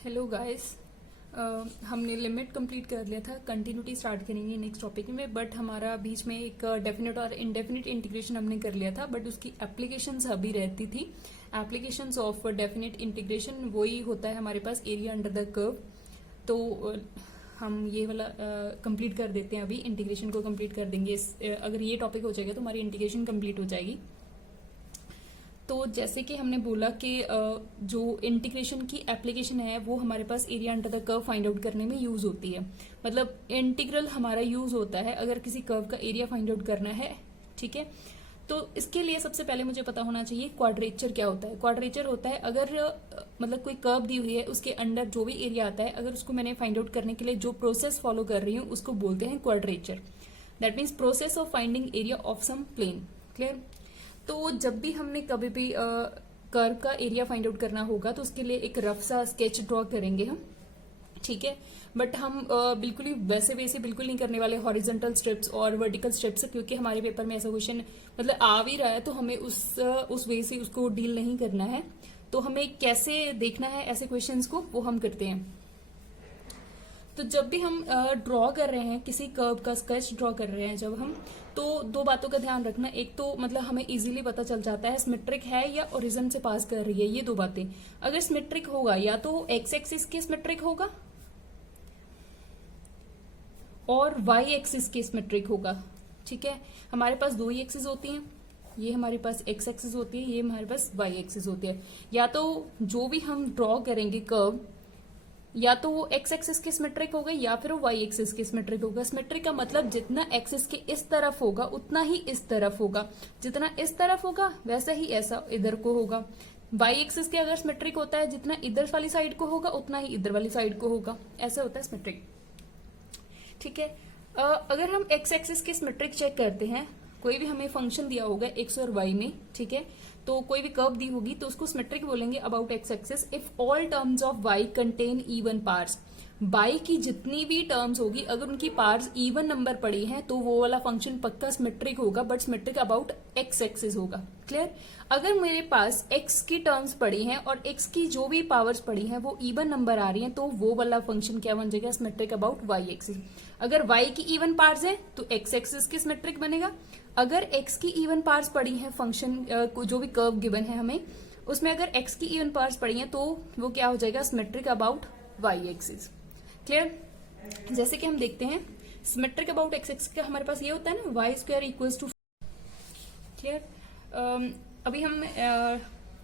Hello guys. हमने limit complete कर लिया था, कंटिन्यूटी स्टार्ट करेंगे नेक्स्ट टॉपिक में। बट हमारा बीच में एक डेफिनेट और इनडेफिनेट इंटीग्रेशन हमने कर लिया था, बट उसकी एप्लीकेशंस अभी रहती थी। एप्लीकेशंस ऑफ डेफिनेट इंटीग्रेशन वही होता है हमारे पास एरिया अंडर द कर्व। तो हम ये वाला कंप्लीट कर देते हैं, अभी इंटीग्रेशन को कंप्लीट कर देंगे। अगर ये टॉपिक हो जाएगा तो हमारी इंटीग्रेशन कंप्लीट हो जाएगी। तो जैसे कि हमने बोला कि जो इंटीग्रेशन की एप्लीकेशन है वो हमारे पास area under the curve find out करने में यूज होती है। मतलब इंटीग्रल हमारा यूज होता है अगर किसी कर्व का एरिया फाइंड आउट करना है, ठीक है। तो इसके लिए सबसे पहले मुझे पता होना चाहिए क्वाड्रेचर क्या होता है। क्वाड्रेचर होता है अगर मतलब कोई कर्व दी हुई है उसके अंडर जो भी एरिया आता है, अगर उसको मैंने फाइंड आउट करने के लिए जो प्रोसेस फॉलो कर रही हूँ उसको बोलते हैं quadrature. That means process of finding area of some plane. Clear. तो जब भी हमने कभी भी कर्व का एरिया फाइंड आउट करना होगा तो उसके लिए एक रफ सा स्केच ड्रॉ करेंगे हम, ठीक है। बट हम बिल्कुल ही वैसे बिल्कुल नहीं करने वाले हॉरिजॉन्टल स्ट्रिप्स और वर्टिकल स्ट्रिप्स, क्योंकि हमारे पेपर में ऐसा क्वेश्चन मतलब आ भी रहा है तो हमें उस वे से उसको डील नहीं करना है। तो हमें कैसे देखना है ऐसे क्वेश्चंस को, वो हम करते हैं। तो जब भी हम ड्रॉ कर रहे हैं किसी कर्व का स्केच ड्रॉ कर रहे हैं जब हम, तो दो बातों का ध्यान रखना। एक तो मतलब हमें इजीली पता चल जाता है सिमेट्रिक है या ओरिजिन से पास कर रही है, ये दो बातें। अगर सिमेट्रिक होगा या तो एक्स एक्सिस के सिमेट्रिक होगा और वाई एक्सिस के सिमेट्रिक होगा, ठीक है। हमारे पास दो ही एक्सिस होती हैं, ये हमारे पास एक्स एक्सिस होती है, ये हमारे पास वाई एक्सिस होती है। या तो जो भी हम ड्रॉ करेंगे कर्व या तो वो एक्स एक्सिस के सिमेट्रिक होगा या फिर वो वाई एक्सिस के सिमेट्रिक होगा। सिमेट्रिक का मतलब जितना एक्सिस के इस तरफ होगा उतना ही इस तरफ होगा, जितना इस तरफ होगा वैसा ही ऐसा इधर को होगा। वाई एक्सिस के अगर सिमेट्रिक होता है जितना इधर वाली साइड को होगा उतना ही इधर वाली साइड को होगा, ऐसा होता है सिमेट्रिक, ठीक है। अगर हम एक्स एक्सिस के सिमेट्रिक चेक करते हैं, कोई भी हमें फंक्शन दिया होगा एक्स और वाई में, ठीक है, तो कोई भी कर्व दी होगी तो उसको सिमेट्रिक बोलेंगे about x axis if all terms of y contain even parts. Y की जितनी भी टर्म्स होगी अगर उनकी पार्ट्स इवन नंबर पड़ी हैं तो वो वाला फंक्शन पक्का सिमेट्रिक होगा, but symmetric about x axis होगा। क्लियर। अगर मेरे पास एक्स की टर्म्स पड़ी हैं और एक्स की जो भी पावर्स पड़ी हैं वो इवन नंबर आ रही हैं तो वो वाला फंक्शन क्या बन जाएगा, सिमेट्रिक अबाउट वाई एक्सिस। अगर वाई की इवन पार्ट्स हैं तो एक्स एक्सिस की सिमेट्रिक बनेगा। अगर एक्स की इवन पार्ट्स पड़ी हैं फंक्शन जो भी कर्व गिवन है हमें, उसमें अगर एक्स की इवन पार्ट्स पड़ी हैं तो वो क्या हो जाएगा, symmetric about y axis. Clear. जैसे कि हम देखते हैं सिमेट्रिक अबाउट एक्स एक्सिस का हमारे पास ये होता है ना, y square equals to. Clear. अभी हम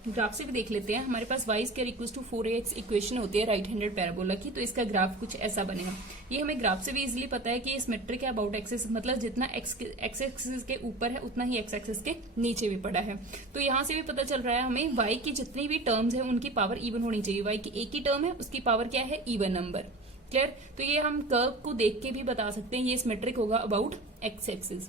ग्राफ से भी देख लेते हैं। हमारे पास y square equals to 4ax equation होती है राइट हैंडेड पैराबोला की, तो इसका ग्राफ कुछ ऐसा बनेगा। ये हमें ग्राफ से भी इजीली पता है कि ये सिमेट्रिक है अबाउट एक्सिस, मतलब जितना एक्स एक्सिस के ऊपर है उतना ही एक्स एक्सिस के नीचे भी पड़ा है। तो यहाँ से भी पता चल रहा है हमें वाई की जितनी भी टर्म्स है उनकी पावर इवन होनी चाहिए। वाई की एक ही टर्म है उसकी पावर क्या है, इवन नंबर। क्लियर। तो ये हम कर्व को देख के भी बता सकते हैं ये सिमेट्रिक होगा अबाउट एक्स एक्सिस।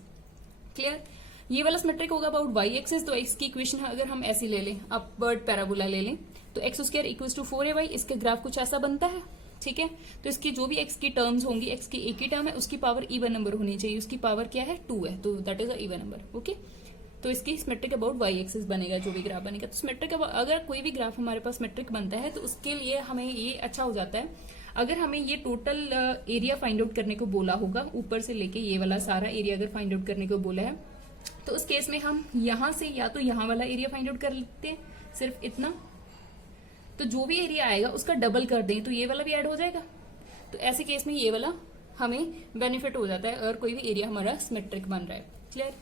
क्लियर। ये वाला सिमेट्रिक होगा अबाउट वाई एक्सिस। तो एक्स की इक्वेशन अगर हम ऐसी ले लें, अपवर्ड पैराबोला ले लें, तो x square equals to 4ay, इसका ग्राफ कुछ ऐसा बनता है, ठीक है। तो इसकी जो भी एक्स की टर्म्स होंगी, एक्स की एक ही टर्म है उसकी पावर इवन नंबर होनी चाहिए, उसकी पावर क्या है 2 है, तो that is a even number. Okay. तो इसकी सिमेट्रिक अबाउट वाई एक्सिस बनेगा जो भी ग्राफ बनेगा। तो सिमेट्रिक अगर कोई भी ग्राफ हमारे पास सिमेट्रिक बनता है तो उसके लिए हमें ये अच्छा हो जाता है अगर हमें ये टोटल एरिया फाइंड आउट करने को बोला होगा, ऊपर से लेके ये वाला सारा एरिया अगर फाइंड आउट करने को बोला है तो उस केस में हम यहां से या तो यहां वाला एरिया फाइंड आउट कर लेते हैं, सिर्फ इतना। तो जो भी एरिया आएगा उसका डबल कर दें तो ये वाला भी ऐड हो जाएगा। तो ऐसे केस में ये वाला हमें बेनिफिट हो जाता है अगर कोई भी एरिया हमारा सिमेट्रिक बन रहा है। क्लियर।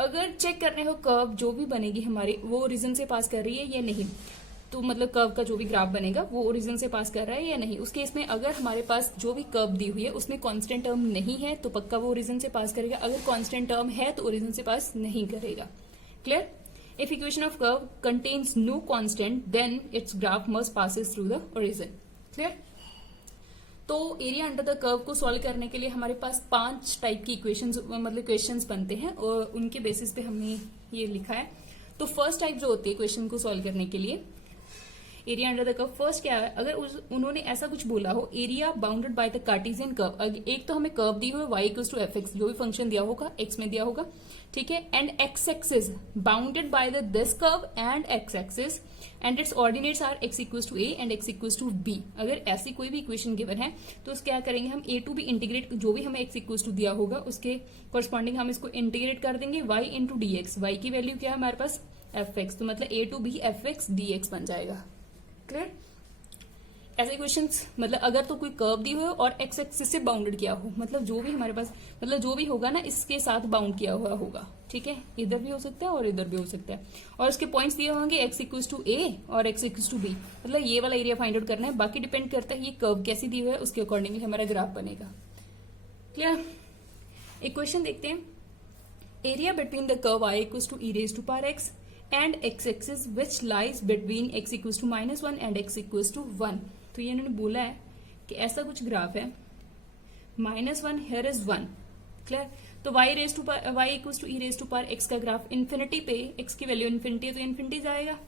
अगर चेक करने हो कर्व जो भी बनेगी हमारी वो ओरिजिन से पास कर रही है या नहीं, तो मतलब कर्व का जो भी ग्राफ बनेगा वो ओरिजिन से पास कर रहा है या नहीं। उस केस में अगर हमारे पास जो भी कर्व दी हुई है उसमें कांस्टेंट टर्म नहीं है तो पक्का वो ओरिजिन से पास करेगा, अगर कांस्टेंट टर्म है तो ओरिजिन से पास नहीं करेगा। Clear. If equation of curve contains no constant then its graph must passes through the origin. Clear. तो एरिया अंडर द कर्व को सॉल्व करने के लिए हमारे पास 5 टाइप की इक्वेशंस मतलब क्वेश्चंस बनते हैं और उनके बेसिस पे हमने ये लिखा है। तो फर्स्ट टाइप जो होती है क्वेश्चन को सॉल्व करने के लिए area under the curve, first क्या है, अगर उन्होंने ऐसा कुछ बोला हो area bounded by the Cartesian curve. एक तो हमें कर्व दी हुई y equals to f x, जो भी फंक्शन दिया होगा एक्स में दिया होगा, ठीक है, and x axis bounded by the this curve and x axis and its ordinates are x equals to a and x equals to b। अगर ऐसी कोई भी इक्वेशन गिवन है तो क्या करेंगे हम a टू b इंटीग्रेट, जो भी हमें x इक्वल्स टू दिया होगा उसके कॉरस्पॉन्डिंग हम इसको इंटीग्रेट कर देंगे y into d x. Y की वैल्यू क्या है हमारे पास fx, तो मतलब a to b fx dx बन जाएगा। क्लियर? ऐसे क्वेश्चंस मतलब अगर तो कोई कर्व दी हो और एक्स एक्सिस से बाउंडेड किया हो, मतलब जो भी हमारे पास मतलब जो भी होगा ना इसके साथ बाउंड किया हुआ होगा, ठीक है, इधर भी हो सकता है और इधर भी हो सकता है, और उसके पॉइंट्स दिए होंगे एक्स इक्वल्स टू ए और एक्स इक्वल्स टू बी, मतलब ये वाला एरिया फाइंड आउट करना है। बाकी डिपेंड करता है ये कर्व कैसी दी हुई है, उसके अकॉर्डिंगली हमारा ग्राफ बनेगा। क्लियर? एक क्वेश्चन देखते हैं। Area between the curve I equals to e raise to power x and x axis which lies between x equals to -1 and x equals to 1। तो ये इन्होंने बोला है कि ऐसा कुछ ग्राफ है, -1 हियर इज 1। क्लियर? तो y equals to e raise to power x का ग्राफ इन्फिनिटी पे, x की वैल्यू इन्फिनिटी है तो इन्फिनिटी जाएगा,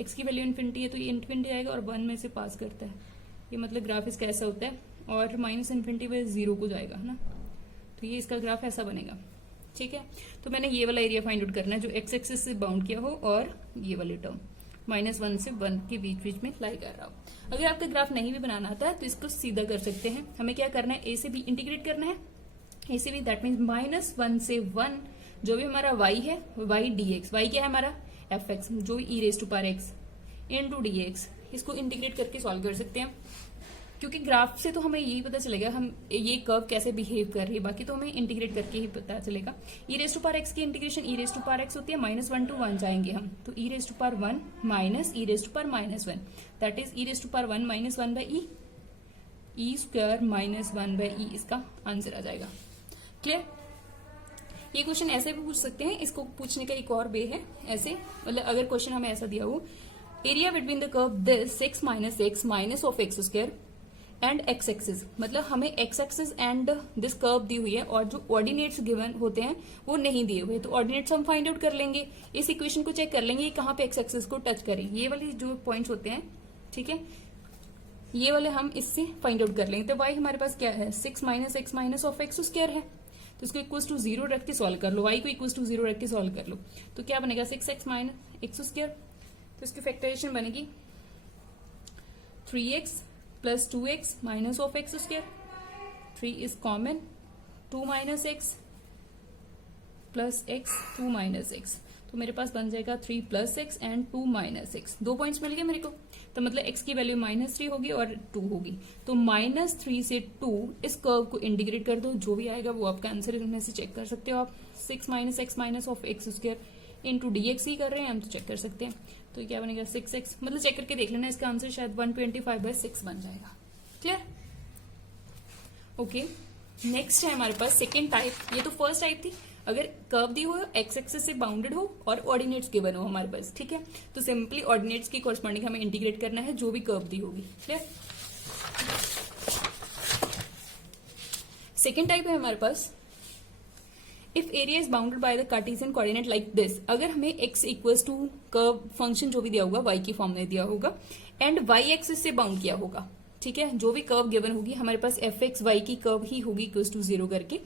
x की वैल्यू इन्फिनिटी है तो ये इन्फिनिटी आएगा और 1 में से पास करता है, ये मतलब ग्राफ इसका ऐसा होता है, और माइनस इन्फिनिटी पे 0 को जाएगा है ना, तो ये इसका ग्राफ ऐसा बनेगा। ठीक है, तो मैंने ये वाला एरिया फाइंड आउट करना है जो एक्स एक्सिस से बाउंड किया हो और ये वाली टर्म -1 से 1 के बीच में लाई कर रहा हो। अगर आपका ग्राफ नहीं भी बनाना आता है तो इसको सीधा कर सकते हैं। हमें क्या करना है, ए से बी इंटीग्रेट करना है, ए से बी दैट मीन्स -1 से 1 जो भी हमारा y है y dx, y क्या है हमारा fx जो e raise to power x into dx, इसको इंटीग्रेट करके सॉल्व कर सकते हैं, क्योंकि ग्राफ से तो हमें यही पता चलेगा हम ये कर्व कैसे बिहेव कर रही है, बाकी तो हमें इंटीग्रेट करके ही पता चलेगा। E raise to power x की integration e raise to power x होती है, -1 to 1 जाएंगे हम, तो e raise to power 1 minus e raise to power -1 that is e raise to power 1 -1 by e square -1 by e, इसका answer आ जाएगा। Clear? ये क्वेश्चन ऐसे भी पूछ सकते हैं, इसको पूछने का एक और वे है ऐसे, मतलब अगर क्वेश्चन हमें ऐसा दिया हो, area between the curve this 6 - x minus of x square and x axis, मतलब हमें x axis and this curve दी हुई है और जो ऑर्डिनेट्स गिवन होते हैं वो नहीं दिए हुए, तो ऑर्डिनेट्स हम फाइंड आउट कर लेंगे, इस इक्वेशन को चेक कर लेंगे ये कहाँ पे एक्स एक्सिस को टच करें, ये वाले जो पॉइंट्स होते हैं, ठीक है, ये वाले हम इससे फाइंड आउट कर लेंगे। तो y हमारे पास क्या है 6 - x minus of x square है, तो इसको इक्वल्स टू 0 रख के सॉल्व कर लो, y को इक्वल्स टू 0 रख के सॉल्व कर लो, तो क्या बनेगा 6x माइनस एक्स स्क्वायर, तो इसकी फैक्टराइजेशन बनेगी 3x plus 2x minus of x square, 3 is common, 2 minus x plus x 2 minus x, तो मेरे पास बन जाएगा 3 plus x and 2 minus x, 2 points मिल गए मेरे को, तो मतलब x की वैल्यू -3 होगी और 2 होगी, तो -3 से 2 इस कर्व को इंटीग्रेट कर दो, जो भी आएगा वो आपका आंसर इनमें से चेक कर सकते हो आप। 6 - x minus of x square into dx ही कर रहे हैं हम, तो चेक कर सकते हैं, तो क्या बनेगा 6x, मतलब चेक करके देख लेना, इसका आंसर शायद 125/6 बन जाएगा। क्लियर? ओके, नेक्स्ट है हमारे पास सेकेंड टाइप, ये तो फर्स्ट टाइप थी, अगर कर्व दी हो एक्स एक्सिस से बाउंडेड हो और ऑर्डिनेट्स गिवन हो हमारे पास, ठीक है, तो सिंपली ऑर्डिनेट्स की कॉरस्पॉन्डिंग हमें इंटीग्रेट करना है जो भी कर्व दी होगी। क्लियर? सेकेंड टाइप है हमारे पास, if area is bounded by the cartesian coordinate like this, अगर हमें x equals to curve function जो भी दिया होगा y की फॉर्म में दिया होगा एंड y एक्सिस से बाउंड किया होगा, ठीक है, जो भी कर्व गिवन होगी हमारे पास fx y की कर्व ही होगी इक्वल्स टू 0 करके,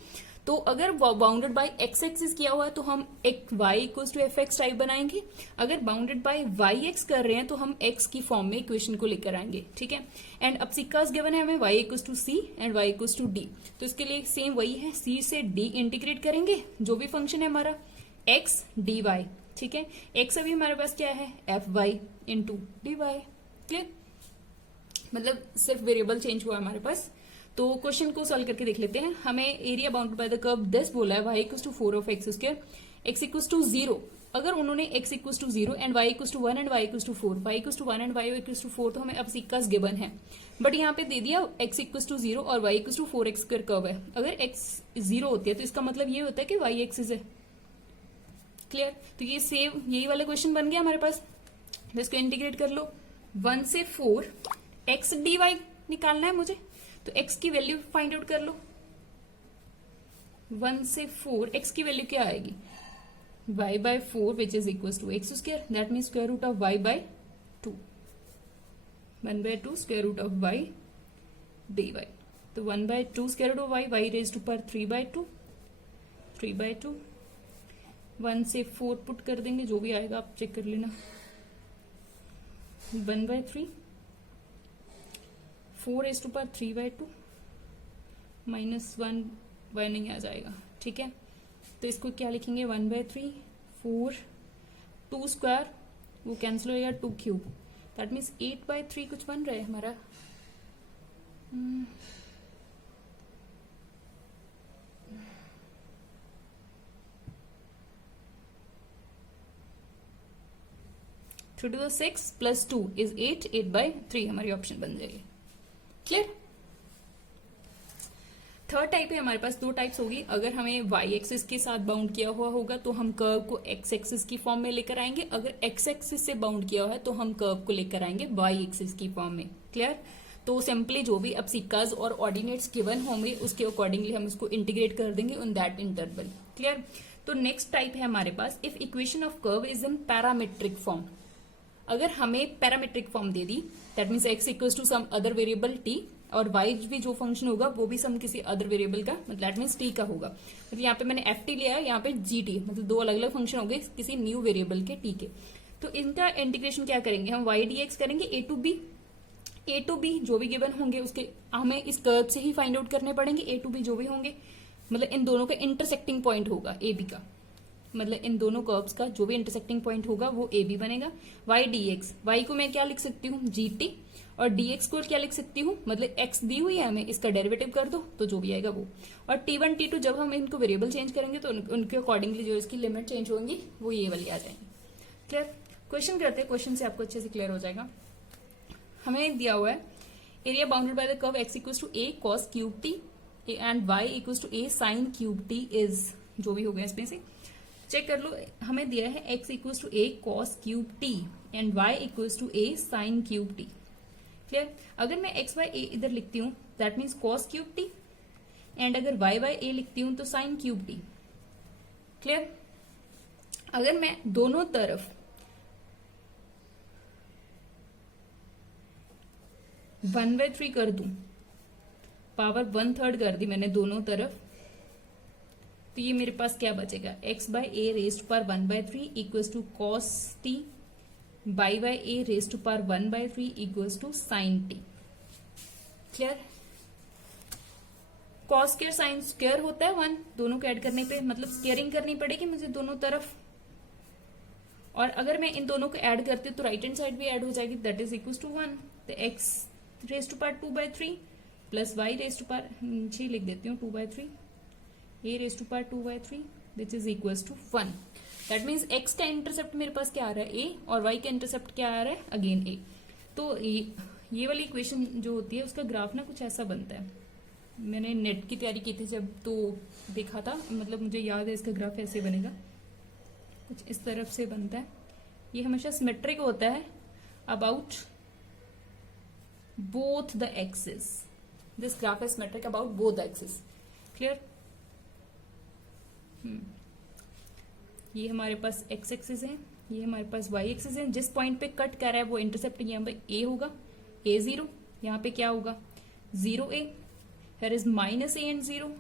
तो अगर बाउंडेड बाय एक्स एक्सिस किया हुआ है तो हम एक y equals to fx type बनाएंगे, अगर बाउंडेड बाय yx कर रहे हैं तो हम x की फॉर्म में इक्वेशन को लेकर आएंगे, ठीक है, एंड अब सिक्कास गिवन है हमें y equals to c and y equals to d, तो इसके लिए सेम वही है, c से d इंटीग्रेट करेंगे, जो भी फंक्शन है हमारा x dy, ठीक है, x अभी हमारे पास क्या है fy इंटू dy। क्लियर? मतलब सिर्फ वेरिएबल चेंज हुआ हमारे पास, तो क्वेश्चन को सॉल्व करके देख लेते हैं। हमें area bounded by the curve this बोला है y equals to 4 of x square, x equals to 0, अगर उन्होंने x equals to 0 and y equals to 1 and y equals to 4, y equals to 1 and y equals to 4, तो हमें अब सिक्कास given है, but यहाँ पे दे दिया x इक्वल्स टू 0 और y equals to 4x square curve है, अगर x 0 होती है तो इसका मतलब ये होता है कि y एक्सिस है। क्लियर? तो ये सेम यही वाला क्वेश्चन बन गया हमारे पास, तो इसको इंटीग्रेट कर लो, 1 से 4 x dy निकालना है मुझे, तो x की वैल्यू फाइंड आउट कर लो, 1 से 4 x की वैल्यू क्या आएगी y by 4 which is equal to x square, that mean square root of y by 2, 1/2 square root of y dy, तो 1/2 square root of y, y raise to पर 3/2, 3/2, 1 से 4 put कर देंगे, जो भी आएगा आप चेक कर लेना, 1/3 4^3/2 -1 1 नहीं आ जाएगा, ठीक है। तो इसको क्या लिखेंगे 1/3 4 2 स्क्वायर वो कैंसिल हो जाएगा 2 क्यूब, दैट मीन्स 8/3 कुछ बन रहा है हमारा। थ्री टू द 6 + 2 = 8 8/3 हमारी ऑप्शन बन जाएगी। क्लियर। थर्ड टाइप है हमारे पास, दो टाइप्स होगी। अगर हमें वाई एक्सिस के साथ बाउंड किया हुआ होगा तो हम कर्व को एक्स एक्सिस की फॉर्म में लेकर आएंगे, अगर एक्स एक्सिस से बाउंड किया हुआ है तो हम कर्व को लेकर आएंगे वाई एक्सिस की फॉर्म में। क्लियर। तो सिंपली जो भी अब सिक्काज और ऑर्डिनेट्स गिवन होंगे उसके अकॉर्डिंगली हम इसको इंटीग्रेट कर देंगे ऑन दैट इंटरवल। क्लियर। तो नेक्स्ट टाइप है हमारे पास, if equation of curve is in parametric form. अगर हमें पैरामीट्रिक फॉर्म दे दी, that means x equals to some other variable t, और वाई भी जो फंक्शन होगा वो भी सम किसी अदर वेरिएबल का, मतलब दैट मीन्स टी का होगा। मतलब यहाँ पे मैंने एफ टी लिया है, यहाँ पे जी टी, मतलब दो अलग अलग फंक्शन हो गए किसी न्यू वेरिएबल के टी के। तो इनका इंटीग्रेशन क्या करेंगे हम, वाई डी एक्स करेंगे ए टू बी जो भी गिवन होंगे उसके हमें इस कर्व से ही फाइंड आउट करने पड़ेंगे। ए टू बी जो भी होंगे, मतलब इन दोनों का इंटरसेक्टिंग पॉइंट होगा ए बी का, मतलब इन दोनों कर्व्स का जो भी इंटरसेक्टिंग पॉइंट होगा वो ए बी बनेगा। वाई डी एक्स, वाई को मैं क्या लिख सकती हूँ जी टी, और डी एक्स को क्या लिख सकती हूँ, मतलब एक्स दी हुई है हमें, इसका डेरिवेटिव कर दो तो जो भी आएगा वो। और T1 T2 जब हम इनको वेरिएबल चेंज करेंगे तो उनके अकॉर्डिंगली जो इसकी लिमिट चेंज होंगी वो ये वाली आ जाएंगी। क्लियर। क्वेश्चन करते हैं, क्वेश्चन से आपको अच्छे से क्लियर हो जाएगा। हमें दिया हुआ है area bounded by the curve x = a cos cube T and y = a sin cube T is, जो भी हो गया इसमें से चेक कर लो। हमें दिया है x = a cos cube T and y = a sin cube T. Clear. अगर मैं x बाय a इधर लिखती हूँ that means cos cube T, and अगर y बाय a लिखती हूँ तो sin क्यूब टी। क्लियर। अगर मैं दोनों तरफ 1/3 कर दूं, पावर 1/3 कर दी मैंने दोनों तरफ, तो ये मेरे पास क्या बचेगा, x by a raised power 1/3 equals to cos t, y by a raised power 1/3 equals to sin t। Clear. cos square sin square होता है 1, दोनों को ऐड करने पे मतलब स्क्वायरिंग करनी पड़ेगी मुझे दोनों तरफ, और अगर मैं इन दोनों को ऐड करती हूँ तो राइट हैंड साइड भी ऐड हो जाएगी, दैट इज इक्वल्स टू 1। तो x raised to power 2/3 plus y raised to power, नीचे लिख देती हूँ 2/3, a raised to power 2/3 this is equals to 1। That means x का इंटरसेप्ट मेरे पास क्या आ रहा है a, और y का इंटरसेप्ट क्या आ रहा है अगेन a। तो ये वाली इक्वेशन जो होती है उसका ग्राफ ना कुछ ऐसा बनता है। मैंने नेट की तैयारी की थी जब तो देखा था, मतलब मुझे याद है इसका ग्राफ ऐसे बनेगा, कुछ इस तरफ से बनता है। ये हमेशा सिमेट्रिक होता है about both the axes. This graph is symmetric about both the axes. Clear? ये हमारे पास x एक्सिस है, ये हमारे पास y एक्सिस है। जिस पॉइंट पे कट कर रहा है वो इंटरसेप्ट यहाँ पे a होगा, a0, यहाँ पे क्या होगा 0a, here is -a and 0,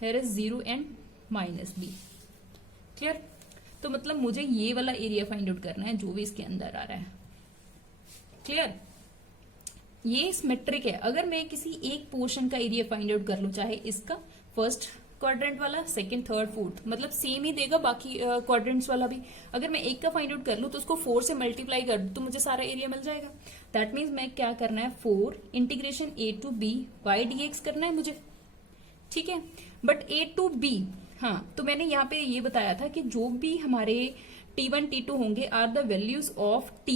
here is 0 and -b। Clear. तो मतलब मुझे ये वाला एरिया फाइंड आउट करना है जो भी इसके अंदर आ रहा है। क्लियर। ये सिमेट्रिक है। अगर मैं किसी एक पोर्शन का एरिया फाइंड आउट कर लूं, चाहे इसका फर्स्ट क्वाड्रेंट वाला, सेकंड, थर्ड, फोर्थ, मतलब सेम ही देगा बाकी क्वाड्रेंट्स वाला भी। अगर मैं एक का फाइंड आउट कर लूं तो उसको 4 से मल्टीप्लाई कर दूं तो मुझे सारा एरिया मिल जाएगा। दैट मीन्स मैं क्या करना है 4 integration a to b y dx करना है मुझे, ठीक है। बट a to b, हाँ, तो मैंने यहाँ पे ये बताया था कि जो भी हमारे t1 t2 होंगे are the values of t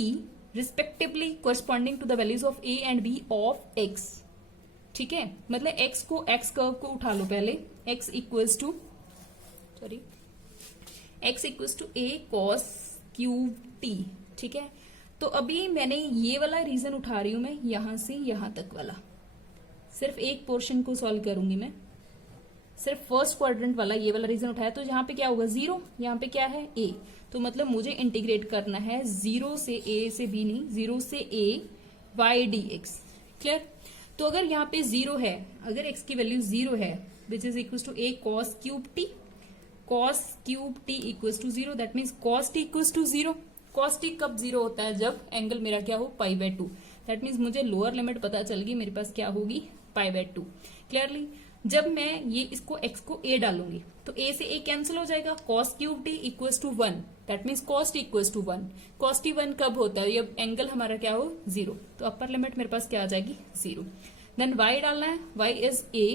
respectively corresponding to the values of a and b of x। ठीक है, मतलब x कर्व को उठा लो पहले, x equals to a cos cube t। ठीक है, तो अभी मैंने ये वाला रीजन उठा रही हूं मैं, यहां से यहां तक वाला, सिर्फ एक पोर्शन को सॉल्व करूंगी मैं, सिर्फ फर्स्ट क्वाड्रेंट वाला ये वाला रीजन उठाया। तो यहाँ पे क्या होगा 0, यहाँ पे क्या है a, तो मतलब मुझे इंटीग्रेट करना है 0 से a से b नहीं, 0 से a y dx। क्लियर। तो अगर यहाँ पे 0 है, अगर x की वैल्यू 0 है which is equal to a cos cube t, cos cube t equal to 0, that means cos t equal to 0, cos t कब 0 होता है? जब एंगल मेरा क्या हो, π/2। दैट मीन्स मुझे लोअर लिमिट पता चल गई, मेरे पास क्या होगी, π/2। क्लियरली जब मैं ये इसको x को a डालूंगी तो a से a कैंसिल हो जाएगा, cos cube t equals to 1। That means cos t equals to 1। cos t 1 कब होता है? जब एंगल हमारा क्या हो, 0। तो अपर लिमिट मेरे पास क्या आ जाएगी, 0। देन y डालना है, y is a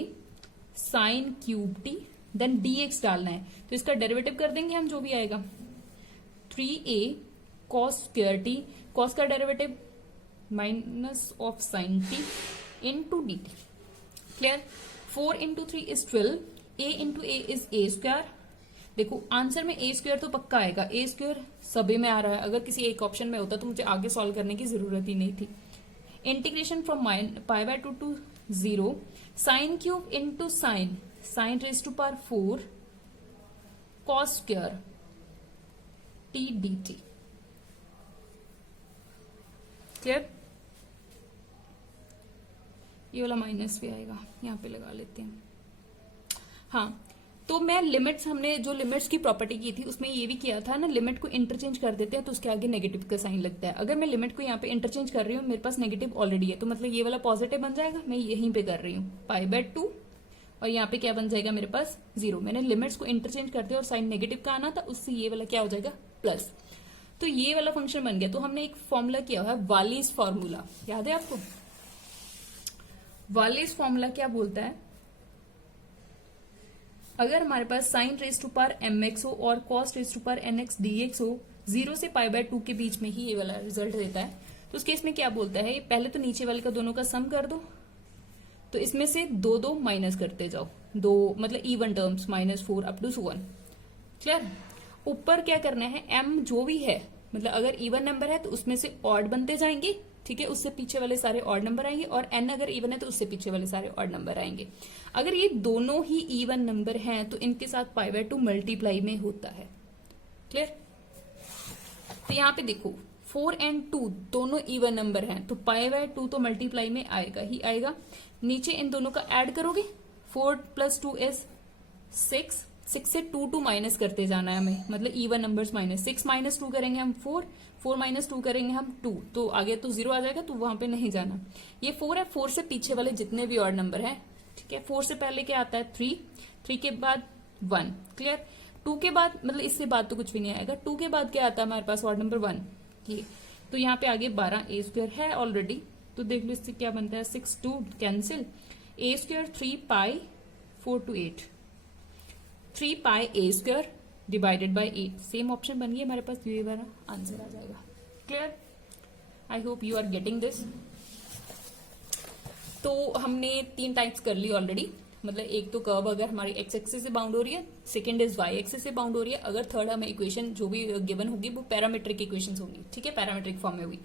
sin cube t। Then dx डालना है, तो इसका डेरिवेटिव कर देंगे हम, जो भी आएगा 3a cos square t, cos का derivative minus of sin t into dt। Clear? 4 into 3 is 12, a into a is a square. देखो आंसर में a स्क्वायर तो पक्का आएगा, a स्क्वायर सभी में आ रहा है। अगर किसी एक ऑप्शन में होता तो मुझे आगे सॉल्व करने की जरूरत ही नहीं थी। Integration from π/2 to 0, sine cube into sine raise to power 4 cos square t dt। Clear? ये वाला माइनस भी आएगा, यहाँ पे लगा लेते हैं। हाँ, तो मैं लिमिट्स, हमने जो लिमिट्स की प्रॉपर्टी की थी उसमें ये भी किया था ना, लिमिट को इंटरचेंज कर देते हैं तो उसके आगे नेगेटिव का साइन लगता है। अगर मैं लिमिट को यहाँ पे इंटरचेंज कर रही हूँ, मेरे पास नेगेटिव ऑलरेडी है, तो मतलब ये वाला पॉजिटिव बन जाएगा, मैं यहीं पे कर रही हूँ π/2, और यहाँ पे क्या बन जाएगा मेरे पास, 0। मैंने लिमिट्स को इंटरचेंज कर दिया और साइन नेगेटिव का आना था, उससे ये वाला क्या हो जाएगा, प्लस। तो ये वाला फंक्शन बन गया। तो हमने एक फॉर्मूला किया हुआ है, वालीज फॉर्मूला, याद है आपको? वालीज फॉर्मूला क्या बोलता है? अगर हमारे पास sine raise to power mx हो और cos raise to power nx dx हो, 0 से π/2 के बीच में ही ये वाला रिजल्ट देता है। तो उस केस में क्या बोलता है, पहले तो नीचे वाले का दोनों का सम कर दो, तो इसमें से 2 माइनस करते जाओ, 2 मतलब even terms, -4 up to 1। Clear? ऊपर क्या करना है, m जो भी है, मतलब अगर इवन नंबर है तो उसमें से ऑड बनते जाएंगे, ठीक है, उससे पीछे वाले सारे ऑड नंबर आएंगे, और n अगर इवन है तो उससे पीछे वाले सारे ऑड नंबर आएंगे। अगर ये दोनों ही इवन नंबर हैं तो इनके साथ π/2 मल्टीप्लाई में होता है। क्लियर? तो यहाँ पे देखो 4 and 2 दोनों इवन नंबर हैं, तो π/2 तो मल्टीप्लाई में आएगा ही आएगा। नीचे इन दोनों का ऐड करोगे, 4 + 2 इज 6, 6 से 2 माइनस करते जाना है हमें, मतलब इवन नंबर्स माइनस, 6 - 2 करेंगे हम 4 - 2 करेंगे हम 2, तो आगे तो 0 आ जाएगा, तो वहां पे नहीं जाना। ये 4 है, 4 से पीछे वाले जितने भी ऑड नंबर हैं, ठीक है, 4 से पहले क्या आता है 3 के बाद 1। क्लियर? 2 के बाद, मतलब इससे बाद तो कुछ भी नहीं आएगा, 2 के बाद क्या आता है हमारे पास, ऑड नंबर 1, ये। तो यहाँ पे आगे 12a² है ऑलरेडी, तो देख लो इससे क्या बनता है, 6 2 cancel, a² 3π 4 to 8, 3πa² divided by 8। Same option बन गया हमारे पास, ये वाला आंसर आ जाएगा। Clear? I hope you are getting this. तो हमने 3 टाइप्स कर ली ऑलरेडी, मतलब एक तो कर्व अगर हमारी एक्स एक्सिस से बाउंड हो रही है, सेकंड इज वाई एक्सिस से बाउंड हो रही है, अगर थर्ड हमें इक्वेशन जो भी गिवन होगी वो पैरामीट्रिक इक्वेशन होगी, ठीक है, पैरामीट्रिक फॉर्म में होगी।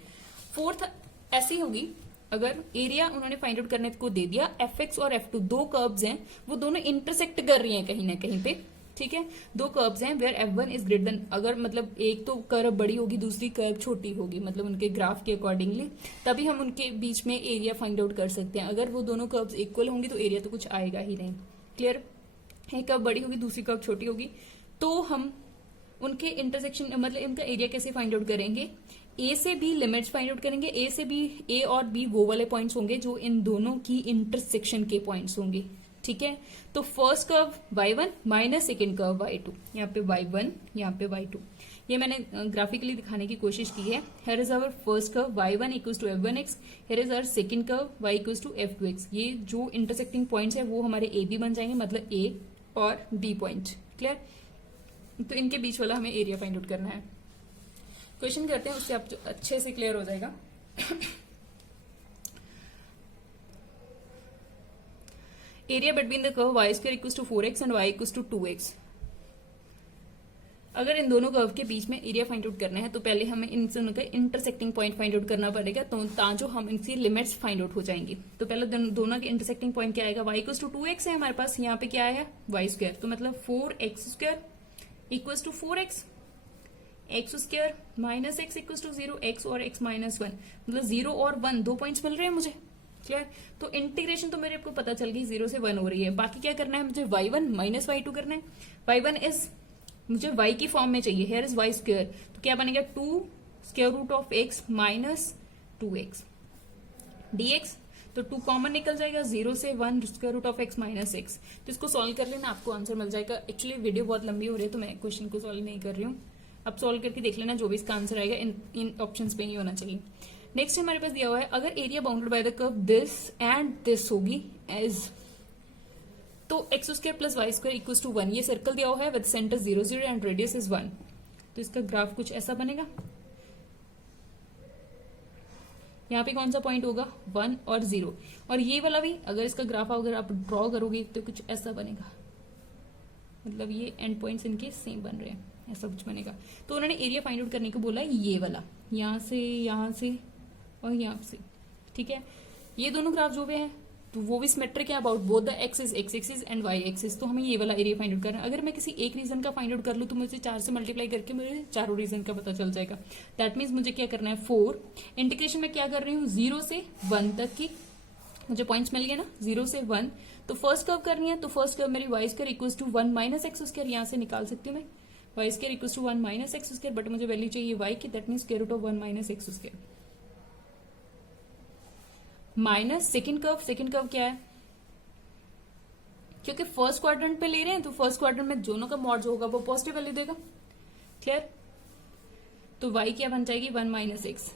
फोर्थ ऐसी होगी, अगर एरिया उन्होंने फाइंड आउट करने को दे दिया, Fx और F2 दो कर्व्स हैं, वो दोनों इंटरसेक्ट कर रही हैं कहीं ना कहीं पे, ठीक है, दो कर्व्स हैं where F1 is greater than, अगर मतलब एक तो कर्व बड़ी होगी दूसरी कर्व छोटी होगी, मतलब उनके ग्राफ के अकॉर्डिंगली, तभी हम उनके बीच में एरिया फाइंड आउट कर सकते हैं। अगर वो दोनों कर्व्स इक्वल होंगी तो एरिया तो कुछ आएगा ही नहीं। क्लियर? एक कर्व बड़ी होगी दूसरी कर्व छोटी होगी, तो हम उनके इंटरसेक्शन, मतलब इनका एरिया कैसे फाइंड आउट करेंगे, ए से बी लिमिट्स फाइंड आउट करेंगे, ए से बी, ए और बी वो वाले पॉइंट्स होंगे जो इन दोनों की इंटरसेक्शन के पॉइंट्स होंगे, ठीक है। तो first curve y1 minus second curve y2, यहाँ पे y1 यहाँ पे y2, ये मैंने ग्राफिकली दिखाने की कोशिश की है। Here is our first curve y1 equals to f1x, here is our second curve y equals to f2x। ये जो इंटरसेक्टिंग पॉइंट्स है वो हमारे ए बी बन जाएंगे, मतलब ए और बी पॉइंट। क्लियर? तो इनके बीच वाला हमें एरिया फाइंड आउट करना है। क्वेश्चन करते हैं, उससे आप अच्छे से क्लियर हो जाएगा। Area between the curve y square equals to 4x and y equals to 2x। अगर इन दोनों कर्व के बीच में एरिया फाइंड आउट करना है तो पहले हमें इन दोनों का इंटरसेक्टिंग पॉइंट फाइंड आउट करना पड़ेगा, तो ताजो हम इनकी लिमिट्स फाइंड आउट हो जाएंगी। तो पहले दोनों के इंटरसेक्टिंग पॉइंट क्या आएगा, y इक्वल्स टू 2x है हमारे पास, यहाँ पे क्या आया y स्क्वायर, तो मतलब 4x square equals to 4x, x square minus x equals to 0, x और x माइनस 1, मतलब 0 और 1 दो पॉइंट्स मिल रहे हैं मुझे। क्लियर? तो इंटीग्रेशन तो मेरे को पता चल गई 0 से 1 हो रही है। बाकी क्या करना है मुझे, y1 माइनस y2 करना है। y1 इज मुझे y की फॉर्म में चाहिए, हेयर इज y स्क्वायर, तो क्या बनेगा 2 square root of x minus 2x dx। तो 2 कॉमन निकल जाएगा, 0 से 1 square root of x minus x. तो इसको सॉल्व कर लेना, आपको आंसर मिल जाएगा। एक्चुअली वीडियो बहुत लंबी हो रही है तो मैं क्वेश्चन को सॉल्व नहीं कर रही हूँ। अब सॉल्व करके देख लेना, जो भी इसका आंसर आएगा इन ऑप्शंस पे ही होना चाहिए। नेक्स्ट हमारे पास दिया हुआ है, अगर area bounded by the curve this and this होगी एज, तो x square plus y square equal to 1। ये सर्कल दिया हुआ है with centre 0 0 and radius is 1। तो इसका ग्राफ कुछ ऐसा बनेगा। यहाँ पे कौन सा पॉइंट होगा, 1 और 0। और ये वाला भी अगर इसका ग्राफ अगर आप ड्रॉ करोगे तो कुछ ऐसा बनेगा, मतलब ये एंड पॉइंट्स इनके सेम बन रहे हैं, ऐसा कुछ बनेगा। तो उन्होंने एरिया फाइंड आउट करने को बोला है ये वाला, यहाँ से और यहाँ से, ठीक है। ये दोनों ग्राफ जो भी है तो वो भी सिमेट्रिक है about both the axis, x axis and y axis. तो हमें ये वाला एरिया फाइंड आउट करना है। अगर मैं किसी एक रीजन का फाइंड आउट कर लूँ तो मुझे 4 से मल्टीप्लाई करके मुझे चारों रीजन का पता चल जाएगा। दैट मीन्स मुझे क्या करना है, 4 इंटीग्रेशन में क्या कर रही हूँ, 0 से 1 तक की मुझे पॉइंट्स मिल गए ना, 0 से 1। तो फर्स्ट कर्व करनी है, तो फर्स्ट कर्व मेरी y square equal to 1 minus x square, यहाँ से निकाल सकती हूँ मैं y square equal to 1 minus x square, but मुझे वैल्यू चाहिए वाई की, that means square root of 1 minus x square minus second curve क्या है, क्योंकि फर्स्ट क्वाड्रेंट पे ले रहे हैं तो फर्स्ट क्वाड्रेंट में दोनों का मॉड जो होगा वो पॉजिटिव वैल्यू देगा। क्लियर। तो y क्या बन जाएगी, 1 माइनस एक्स।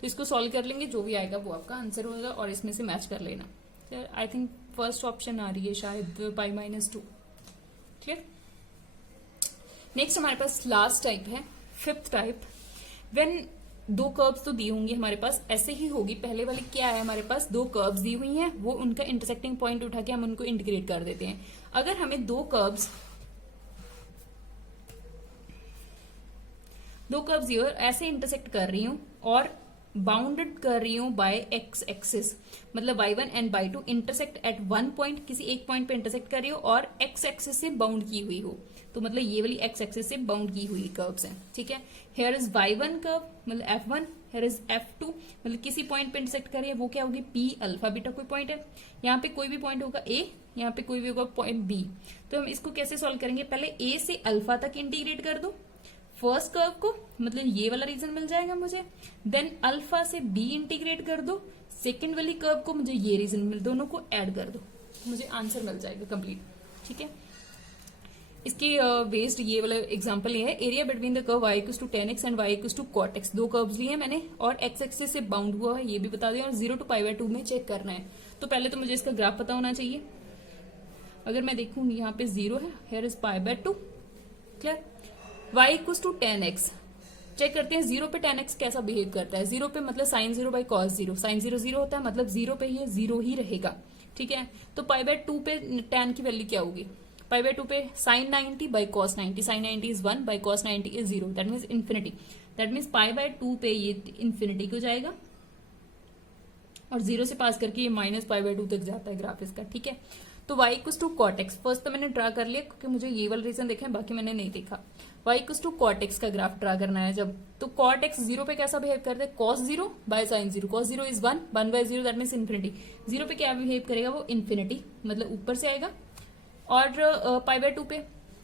तो इसको सॉल्व कर लेंगे, जो भी आएगा वो आपका आंसर होगा और इसमें से मैच कर लेना। Clear. I think first option आ रही है शायद पाई माइनस 2। क्लियर। नेक्स्ट हमारे पास लास्ट टाइप है, फिफ्थ टाइप। व्हेन 2 कर्व्स तो दी होंगी हमारे पास, ऐसे ही होगी। पहले वाली क्या है, हमारे पास 2 कर्व्स दी हुई हैं, वो उनका इंटरसेक्टिंग पॉइंट उठा के हम उनको इंटीग्रेट कर देते हैं। अगर हमें 2 कर्व्स ऐसे इंटरसेक्ट कर रही हूं और बाउंडेड कर रही हूं बाय एक्स एक्सिस, मतलब y1 and y2 intersect at 1 point, किसी एक पॉइंट पे इंटरसेक्ट कर रही हो और एक्स एक्सिस से बाउंड की हुई हो, तो मतलब ये वाली एक्स एक्सिस से बाउंड की हुई कर्व्स हैं। ठीक है। हेयर इज y1 कर्व मतलब f1, हेयर इज f2 मतलब किसी पॉइंट पे इंटरसेक्ट कर रही है, वो क्या होगी, p अल्फा बीटा कोई पॉइंट है। यहाँ पे कोई भी पॉइंट होगा a, यहाँ पे कोई भी होगा पॉइंट b। तो हम इसको कैसे सॉल्व करेंगे, पहले a से अल्फा तक इंटीग्रेट कर दो फर्स्ट कर्व को, मतलब ये वाला रीजन मिल जाएगा मुझे। देन अल्फा से b इंटीग्रेट कर दो सेकंड वाली कर्व को, मुझे ये रीजन मिल, दोनों को ऐड कर दो, मुझे आंसर मिल जाएगा कंप्लीट। ठीक है। इसके बेस्ड ये वाला एग्जांपल ये है, area between the curve y equals to tan x and y equals to cot x। 2 curves लिए हैं मैंने और x एक्सिस से बाउंड हुआ है, ये भी बता दिया, और 0 टू π/2 में चेक करना है। तो पहले तो मुझे इसका ग्राफ पता होना चाहिए। अगर मैं देखूंगी यहाँ पे 0 है, here is π/2। Clear. y equals to tan x, check करते हैं 0 पे tan x कैसा बिहेव करता है। 0 पे मतलब sin 0 बाई cos 0, sin 0 0 होता है, मतलब 0 पे ये 0 ही रहेगा। ठीक है। तो π/2 पे tan की वैल्यू क्या होगी, π/2 पे sin 90 by cos 90, sin 90 is 1 by cos 90 is 0, that means infinity. That means π/2 पे ये इन्फिनिटी को जाएगा और 0 से पास करके ये माइनस π/2 तक जाता है ग्राफ इसका। ठीक है। तो y equals to cot x, first तो मैंने ड्रा कर लिया क्योंकि मुझे ये वाला रीजन देखा है, बाकी मैंने नहीं देखा। y equals to cot x का ग्राफ ड्रा करना है जब, तो cot x 0 पे कैसा बिहेव करता है, cos 0 by sin 0, cos 0 is 1, 1 by 0 that means infinity. 0 पे क्या बिहेव करेगा, वो इन्फिनिटी मतलब ऊपर से आएगा। और π/2 पे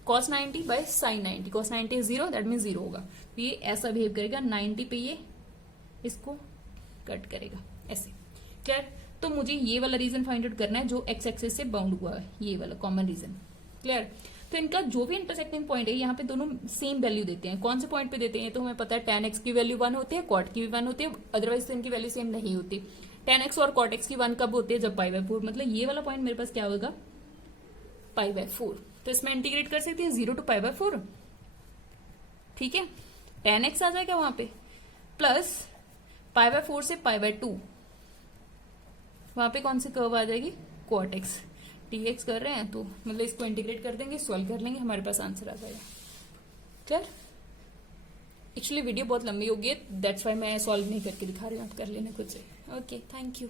cos 90 by sin 90, cos 90 is 0 that means 0 होगा। तो ये ऐसा बिहेव करेगा, 90 पे ये इसको कट करेगा ऐसे। क्लियर। तो मुझे ये वाला रीजन फाइंड आउट करना है जो एक्स एक्सिस से बाउंड हुआ है, ये वाला कॉमन रीजन। क्लियर। तो इनका जो भी इंटरसेक्टिंग पॉइंट है, यहाँ पे दोनों सेम वैल्यू देते हैं। कौन से पॉइंट पे देते हैं तो हमें पता है, tan x की वैल्यू 1 होती है, cot की भी 1 होती है, अदरवाइज तो इनकी वैल्यू सेम नहीं होती। tan x और cot x की 1 कब होती है, जब π/4, मतलब ये वाला पॉइंट मेरे पास क्या होगा, π/4। तो इसमें इंटीग्रेट कर सकते हैं 0 टू π/4। ठीक है। tan x आ जाएगा वहां पे, प्लस π/4 से π/2, वहां पे कौन सी कर्व आ जाएगी, cot x। dx कर रहे हैं तो मतलब इसको इंटीग्रेट कर देंगे, सॉल्व कर लेंगे, हमारे पास आंसर आ जाएगा। क्लियर। एक्चुअली वीडियो बहुत लंबी हो गई है, दैट्स वाई मैं सॉल्व नहीं करके दिखा रही हूँ, आप कर लेना खुद से। Okay, thank you.